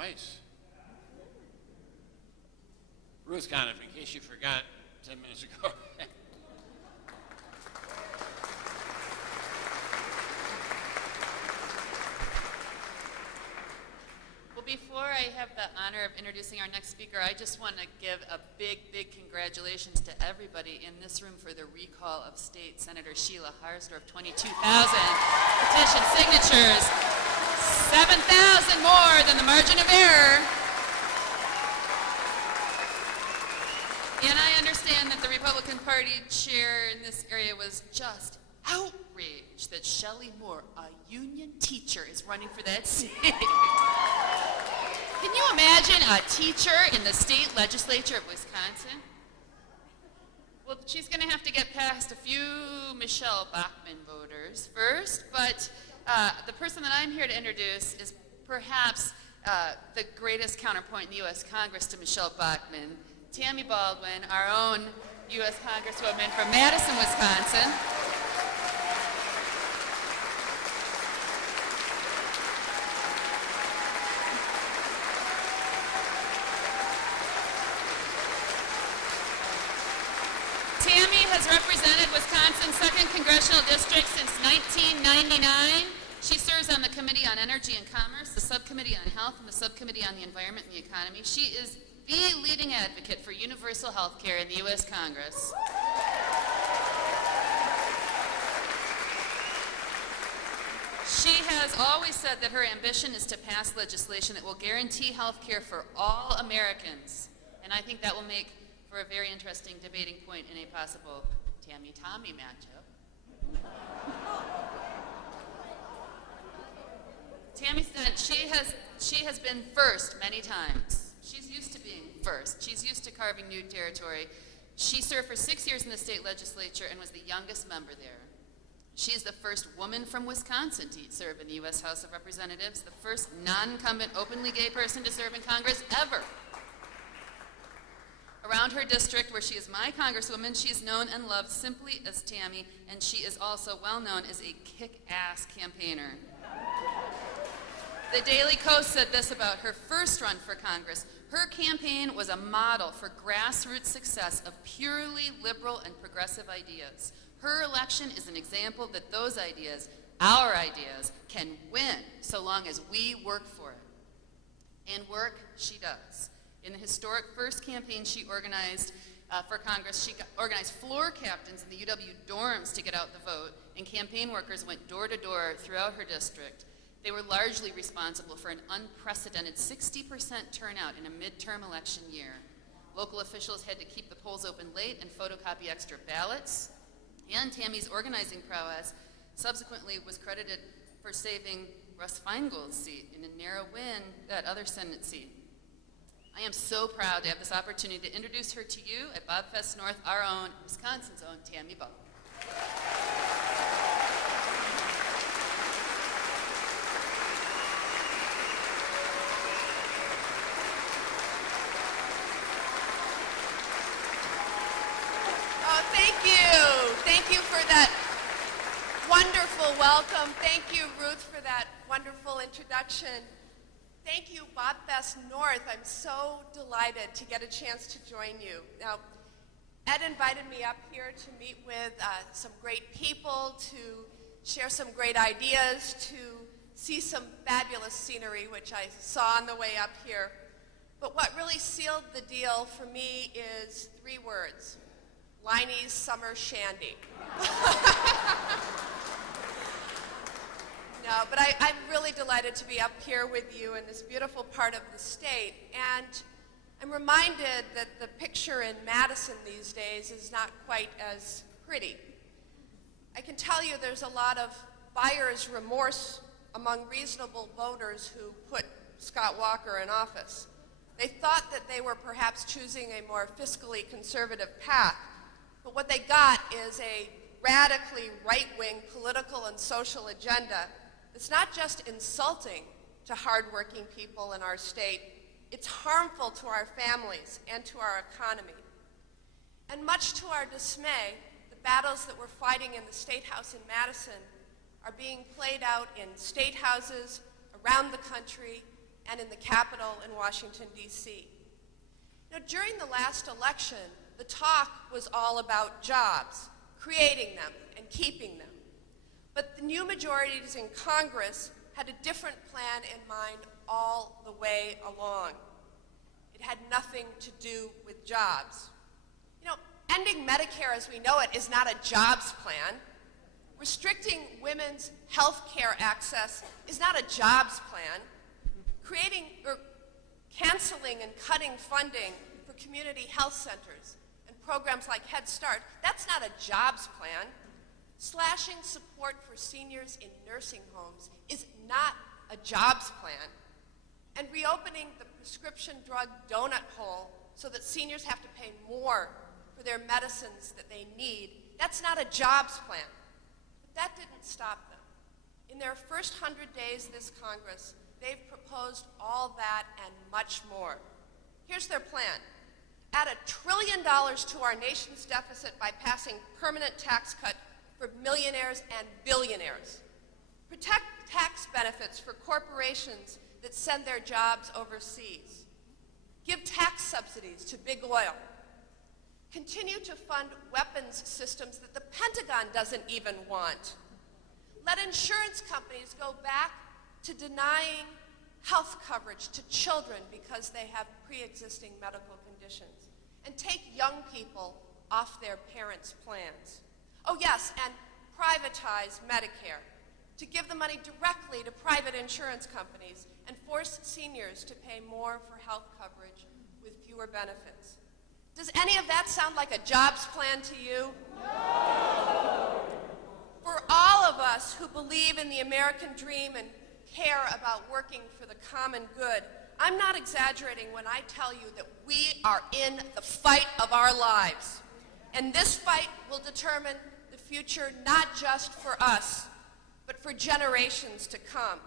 twice. Ruth Conniff, in case you forgot 10 minutes ago. Well, before I have the honor of introducing our next speaker, I just want to give a big, big congratulations to everybody in this room for the recall of State Senator Sheila Harsdorf. 22,000 petition signatures, 7,000 more than the margin of error. And I understand that the Republican Party chair in this area was just outraged that Shelley Moore, a union teacher, is running for that seat. Can you imagine a teacher in the state legislature of Wisconsin? Well, she's going to have to get past a few Michelle Bachmann voters first, but the person that I'm here to introduce is perhaps the greatest counterpoint in the U.S. Congress to Michelle Bachmann, Tammy Baldwin, our own U.S. Congresswoman from Madison, Wisconsin. Tammy has represented Wisconsin's 2nd Congressional District since 1999. She serves on the Committee on Energy and Commerce, the Subcommittee on Health, and the Subcommittee on the Environment and the Economy. She is the leading advocate for universal health care in the U.S. Congress. She has always said that her ambition is to pass legislation that will guarantee health care for all Americans. And I think that will make for a very interesting debating point in a possible Tammy-Tommy matchup. Tammy said she has been first many times. She's used to being first. She's used to carving new territory. She served for 6 years in the state legislature and was the youngest member there. She's the first woman from Wisconsin to serve in the U.S. House of Representatives, the first non-incumbent openly gay person to serve in Congress ever. Around her district, where she is my congresswoman, she is known and loved simply as Tammy, and she is also well known as a kick-ass campaigner. The Daily Coast said this about her first run for Congress. Her campaign was a model for grassroots success of purely liberal and progressive ideas. Her election is an example that those ideas, our ideas, can win so long as we work for it. And work she does. In the historic first campaign she organized for Congress, she organized floor captains in the UW dorms to get out the vote, and campaign workers went door to door throughout her district. They were largely responsible for an unprecedented 60% turnout in a midterm election year. Local officials had to keep the polls open late and photocopy extra ballots, and Tammy's organizing prowess subsequently was credited for saving Russ Feingold's seat in a narrow win, that other Senate seat. I am so proud to have this opportunity to introduce her to you at Bobfest North, our own, Wisconsin's own Tammy Baldwin. Oh, thank you. Thank you for that wonderful welcome. Thank you, Ruth, for that wonderful introduction. Thank you, Bobfest North. I'm so delighted to get a chance to join you. Now, Ed invited me up here to meet with some great people, to share some great ideas, to see some fabulous scenery, which I saw on the way up here. But what really sealed the deal for me is 3 words: Liney's Summer Shandy. No, but I'm really delighted to be up here with you in this beautiful part of the state. And I'm reminded that the picture in Madison these days is not quite as pretty. I can tell you there's a lot of buyer's remorse among reasonable voters who put Scott Walker in office. They thought that they were perhaps choosing a more fiscally conservative path, but what they got is a radically right-wing political and social agenda. It's not just insulting to hardworking people in our state, it's harmful to our families and to our economy. And much to our dismay, the battles that we're fighting in the State House in Madison are being played out in state houses around the country and in the Capitol in Washington, D.C. Now, during the last election, the talk was all about jobs, creating them and keeping them. But the new majorities in Congress had a different plan in mind all the way along. It had nothing to do with jobs. You know, ending Medicare as we know it is not a jobs plan. Restricting women's health care access is not a jobs plan. Creating or canceling and cutting funding for community health centers and programs like Head Start, that's not a jobs plan. Slashing support for seniors in nursing homes is not a jobs plan. And reopening the prescription drug donut hole so that seniors have to pay more for their medicines that they need, that's not a jobs plan. But that didn't stop them. In their first 100 days this Congress, they've proposed all that and much more. Here's their plan. Add $1 trillion to our nation's deficit by passing permanent tax cut for millionaires and billionaires. Protect tax benefits for corporations that send their jobs overseas. Give tax subsidies to big oil. Continue to fund weapons systems that the Pentagon doesn't even want. Let insurance companies go back to denying health coverage to children because they have pre-existing medical conditions. And take young people off their parents' plans. Oh yes, and privatize Medicare, to give the money directly to private insurance companies and force seniors to pay more for health coverage with fewer benefits. Does any of that sound like a jobs plan to you? No! For all of us who believe in the American dream and care about working for the common good, I'm not exaggerating when I tell you that we are in the fight of our lives. And this fight will determine the future not just for us, but for generations to come.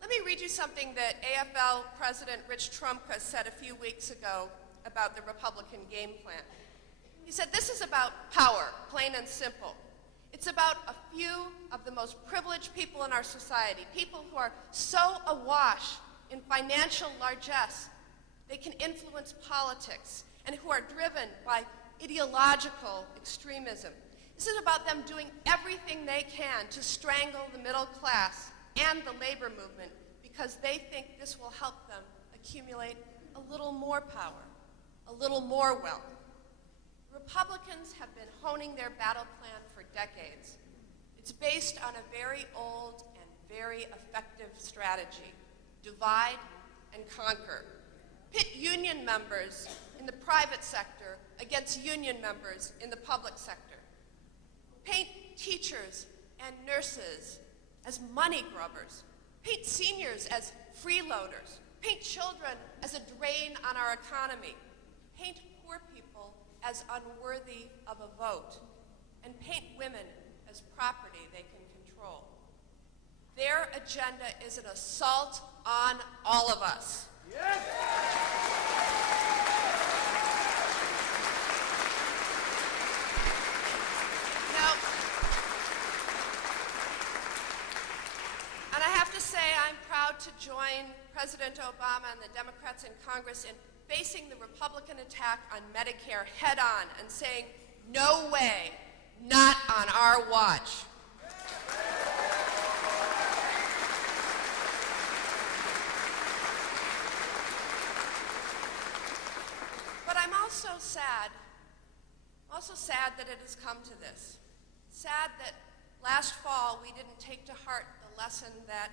Let me read you something that AFL President Rich Trumka said a few weeks ago about the Republican game plan. He said, "This is about power, plain and simple. It's about a few of the most privileged people in our society, people who are so awash in financial largesse they can influence politics and who are driven by ideological extremism. This is about them doing everything they can to strangle the middle class and the labor movement because they think this will help them accumulate a little more power, a little more wealth." Republicans have been honing their battle plan for decades. It's based on a very old and very effective strategy: divide and conquer. Pit union members in the private sector against union members in the public sector. Paint teachers and nurses as money grubbers. Paint seniors as freeloaders. Paint children as a drain on our economy. Paint poor people as unworthy of a vote. And paint women as property they can control. Their agenda is an assault on all of us. Yes. Now, and I have to say I'm proud to join President Obama and the Democrats in Congress in facing the Republican attack on Medicare head on and saying, "No way, not on our watch." But I'm also sad that it has come to this. Sad that last fall we didn't take to heart the lesson that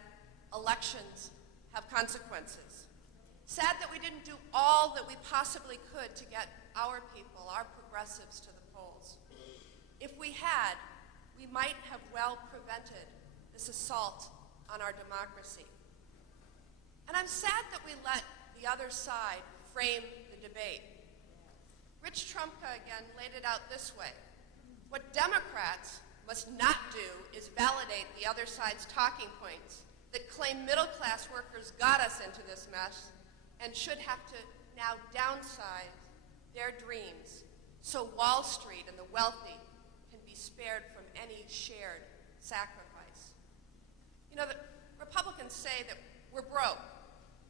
elections have consequences. Sad that we didn't do all that we possibly could to get our people, our progressives, to the polls. If we had, we might have well prevented this assault on our democracy. And I'm sad that we let the other side frame the debate. Rich Trumka again laid it out this way: what Democrats must not do is validate the other side's talking points that claim middle-class workers got us into this mess and should have to now downsize their dreams so Wall Street and the wealthy can be spared from any shared sacrifice. You know, the Republicans say that we're broke,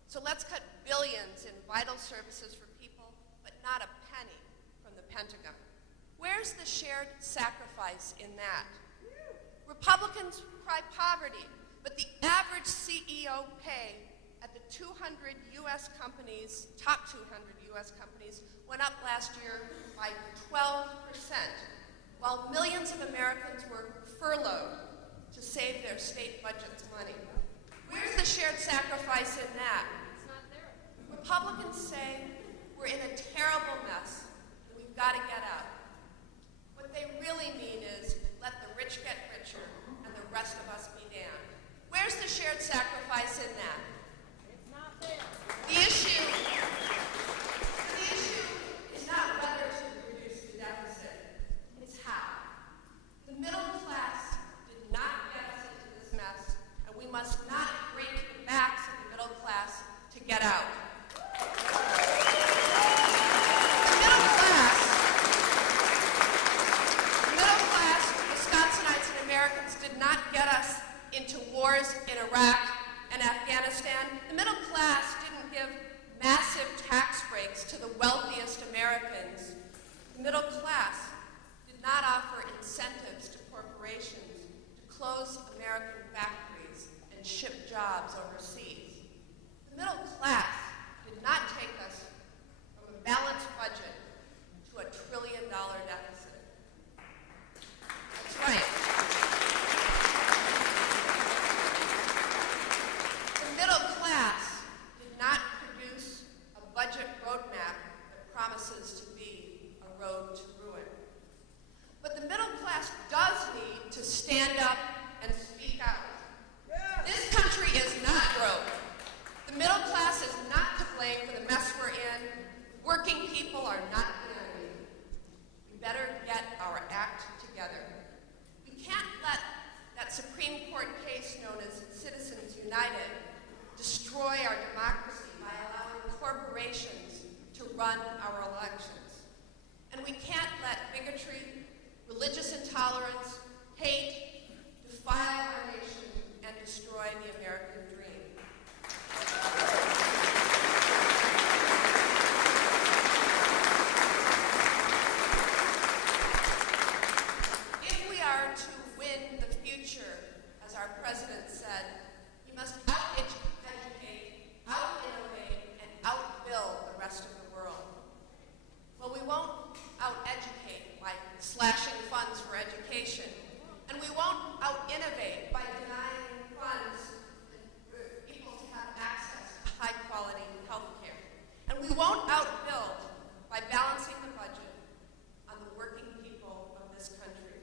So let's cut billions in vital services for people, but not a penny from the Pentagon. Where's the shared sacrifice in that? Republicans cry poverty, but the average CEO pay at the 200 U.S. companies, top 200 U.S. companies, went up last year by 12%, while millions of Americans were furloughed to save their state budget's money. Where's the shared sacrifice in that? It's not there. Republicans say we're in a terrible mess and we've got to get out. What they really mean is let the rich get richer and the rest of us be damned. Where's the shared sacrifice in that? It's not there. The issue is not whether to reduce the deficit, it's how. The middle class did not get us into this mess, and we must not break the backs of the middle class to get out. Wisconsinites and Americans did not get us into wars in Iraq and Afghanistan. The middle class didn't give massive tax breaks to the wealthiest Americans. The middle class did not offer incentives to corporations to close American factories and ship jobs overseas. The middle class did not take us from a balanced budget to a $1 trillion deficit. That's right. The middle class did not produce a budget roadmap that promises to be a road to ruin. But the middle class does need to stand up and speak out. This country is not broke. The middle class is not to blame for the mess we're in. Working people are not the enemy. We better get our act together. We can't let that Supreme Court case known as Citizens United destroy our democracy by allowing corporations to run our elections. And we can't let bigotry, religious intolerance, hate defile our nation and destroy the American dream. If we are to win the future, as our president said, we must out-educate, out-innovate, and out-build the rest of the world. Well, we won't out-educate by slashing funds for education, and we won't out-innovate by denying funds for people to have access to high-quality health care. And we won't out-build by balancing the budget on the working people of this country.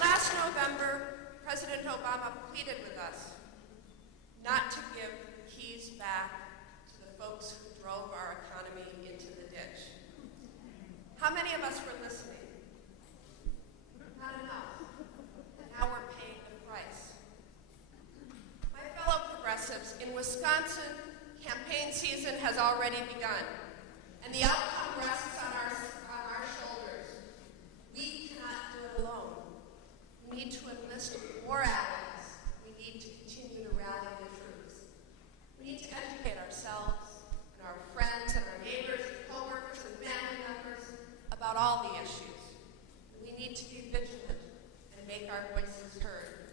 Last November, President Obama pleaded with us not to give the keys back to the folks who drove our economy into the ditch. How many of us were listening? Not enough. And now we're paying the price. My fellow progressives, in Wisconsin, campaign season has already begun, and the outcome rests on our shoulders. We cannot do it alone. We need to enlist more allies. We need to continue to rally the troops. We need to educate ourselves and our friends and our neighbors and coworkers and family members about all the issues. We need to be vigilant and make our voices heard.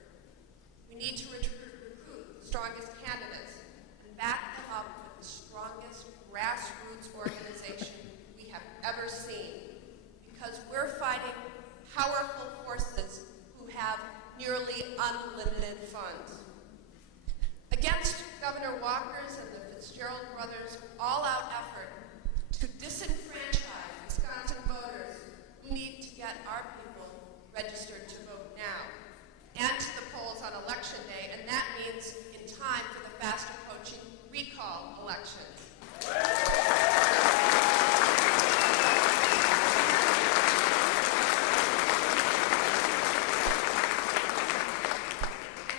We need to recruit the strongest candidates and back them up with the strongest grassroots organization we have ever seen, because we're fighting powerful forces who have nearly unlimited funds. Against Governor Walker's and the Fitzgerald brothers' all-out effort to disenfranchise Wisconsin voters, we need to get our people registered to vote now and to the polls on Election Day, and that means in time for the fast-approaching recall election.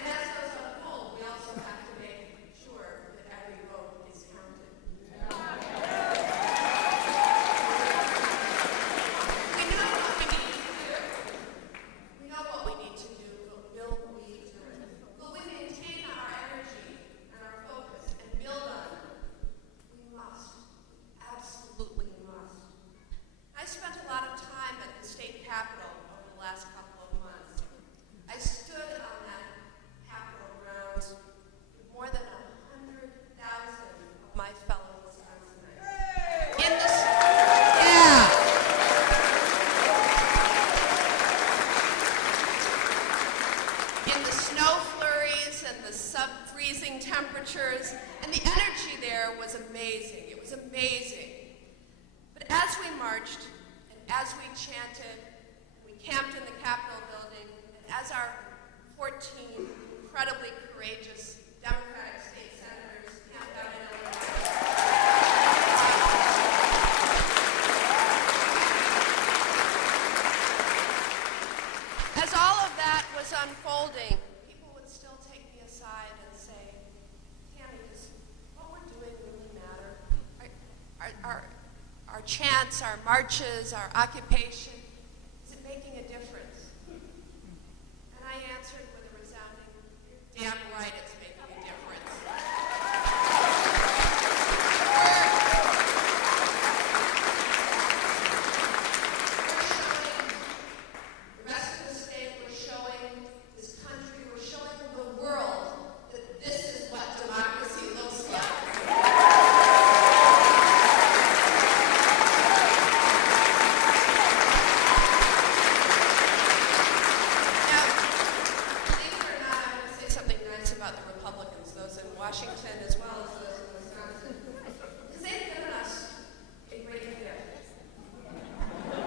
And as those unfold, we also have to make sure that every vote is counted. We know what we need to do. We Capitol over the last couple of months. I stood on that Capitol grounds with more than 100,000 of my fellow Wisconsinites. In the snow flurries and the sub-freezing temperatures, and the energy there was amazing. It was amazing. But as we marched, and as we chanted, we camped in the Capitol building, and as our 14 incredibly courageous Democratic state senators camped out in Illinois, as all of that was unfolding, people would still take me aside and say, Tammy, does what we're doing really matter? Our chants, our marches, our occupation, is it making a difference? And I answered with a resounding, you're damn right it's making a difference. The rest of the state, we're showing this country, we're showing the world that this is what democracy looks like. Now, believe it or not, I'm going to say something nice about the Republicans, those in Washington as well as those in Wisconsin, because they've given us a great gift.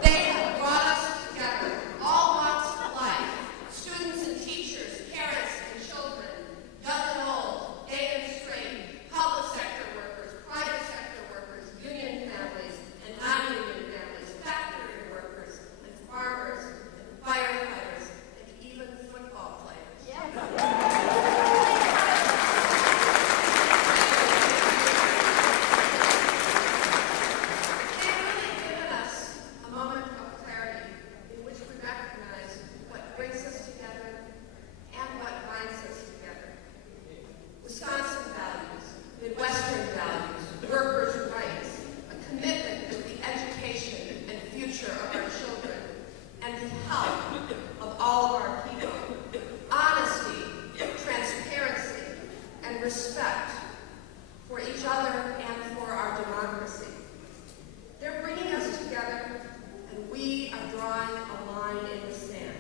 They have brought us together, all walks of life, students and teachers, parents and children, young and old, gay and straight, public sector workers, private sector workers, union families and non-union families, factory workers and farmers and firefighters and even football players. They've really given us a moment of clarity in which we recognize what brings us together and what binds us together. Wisconsin values, Midwestern values, workers' rights, a commitment to the education and future of our children, and the health of all of our people, honesty, transparency, and respect for each other and for our democracy. They're bringing us together, and we are drawing a line in the sand.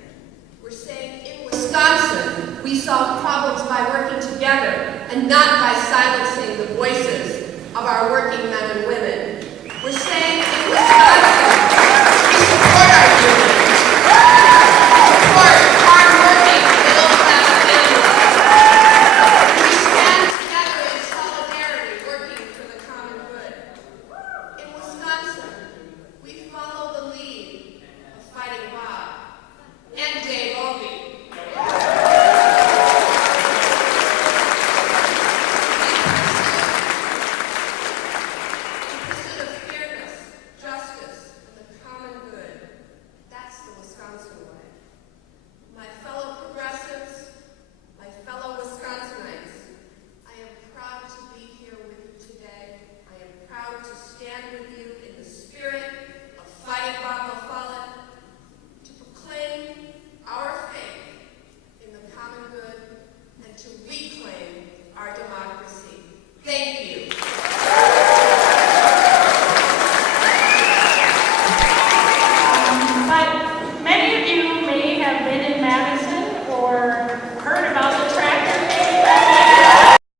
We're saying in Wisconsin, we solve problems by working together and not by silencing the voices of our working men and women. We're saying in Wisconsin,